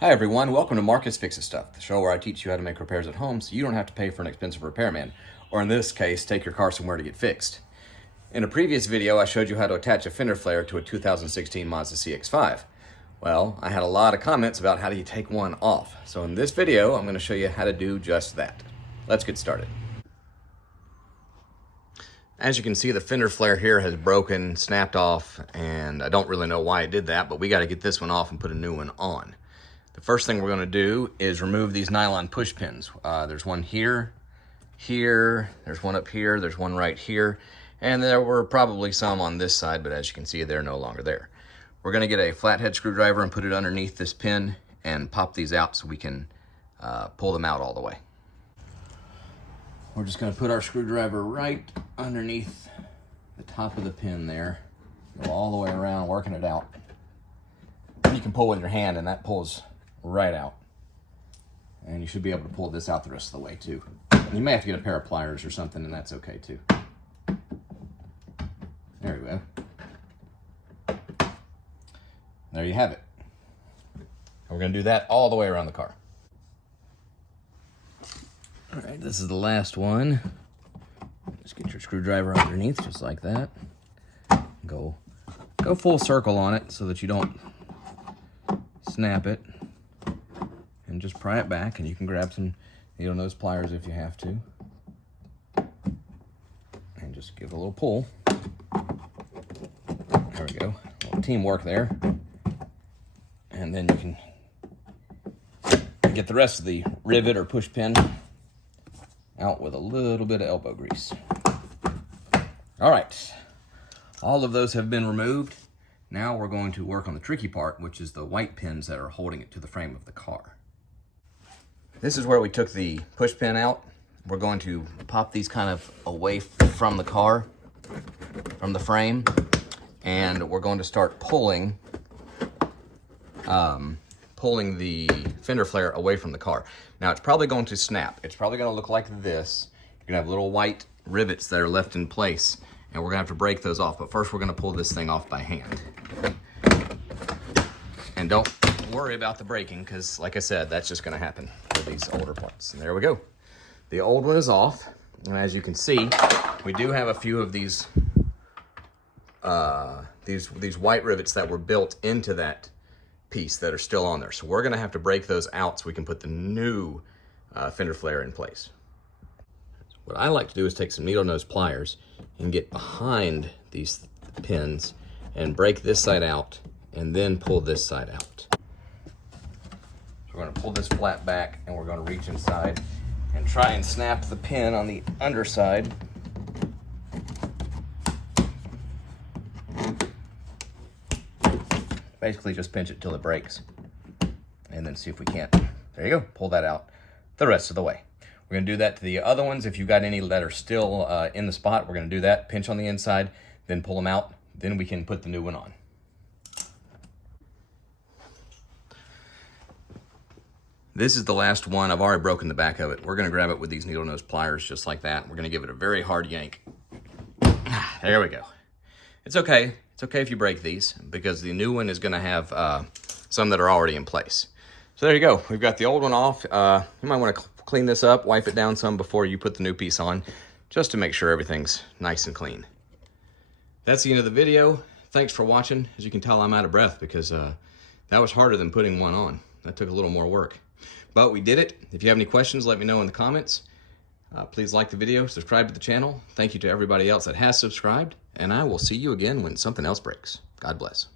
Hi everyone, welcome to Marcus Fixes Stuff, the show where I teach you how to make repairs at home so you don't have to pay for an expensive repairman, or in this case, take your car somewhere to get fixed. In a previous video, I showed you how to attach a fender flare to a 2016 Mazda CX-5. Well, I had a lot of comments about how do you take one off. So in this video, I'm going to show you how to do just that. Let's get started. As you can see, the fender flare here has broken, snapped off, and I don't really know why it did that, but we got to get this one off and put a new one on. The first thing we're going to do is remove these nylon push pins. There's one here, there's one up here, there's one right here, and there were probably some on this side, but as you can see, they're no longer there. We're going to get a flathead screwdriver and put it underneath this pin and pop these out so we can pull them out all the way. We're just going to put our screwdriver right underneath the top of the pin there, go all the way around, working it out. You can pull with your hand, and that pulls right out. And you should be able to pull this out the rest of the way too. And you may have to get a pair of pliers or something, and that's okay too. There we go. There you have it. And we're going to do that all the way around the car. All right, this is the last one. Just get your screwdriver underneath, just like that. Go full circle on it so that you don't snap it. And just pry it back, and you can grab some needle nose pliers if you have to. And just give it a little pull. There we go. A little teamwork there. And then you can get the rest of the rivet or push pin out with a little bit of elbow grease. All right. All of those have been removed. Now we're going to work on the tricky part, which is the white pins that are holding it to the frame of the car. This is where we took the push pin out. We're going to pop these kind of away from the car, from the frame, and we're going to start pulling the fender flare away from the car. Now it's probably going to snap. It's probably going to look like this. You're going to have little white rivets that are left in place, and we're going to have to break those off. But first we're going to pull this thing off by hand. And don't worry about the breaking, because like I said, that's just going to happen with these older parts. And there we go. The old one is off, and as you can see, we do have a few of these white rivets that were built into that piece that are still on there. So we're going to have to break those out so we can put the new fender flare in place. What I like to do is take some needle nose pliers and get behind these pins and break this side out and then pull this side out. So we're going to pull this flat back, and we're going to reach inside and try and snap the pin on the underside. Basically just pinch it till it breaks, and then see if we can't. There you go, pull that out the rest of the way. We're going to do that to the other ones. If you've got any that are still in the spot, we're going to do that. Pinch on the inside, then pull them out. Then we can put the new one on. This is the last one. I've already broken the back of it. We're going to grab it with these needle nose pliers just like that. We're going to give it a very hard yank. There we go. It's okay. It's okay if you break these, because the new one is going to have some that are already in place. So there you go. We've got the old one off. You might want to clean this up, wipe it down some before you put the new piece on, just to make sure everything's nice and clean. That's the end of the video. Thanks for watching. As you can tell, I'm out of breath because that was harder than putting one on. That took a little more work. But we did it. If you have any questions, let me know in the comments. Please like the video, subscribe to the channel. Thank you to everybody else that has subscribed, and I will see you again when something else breaks. God bless.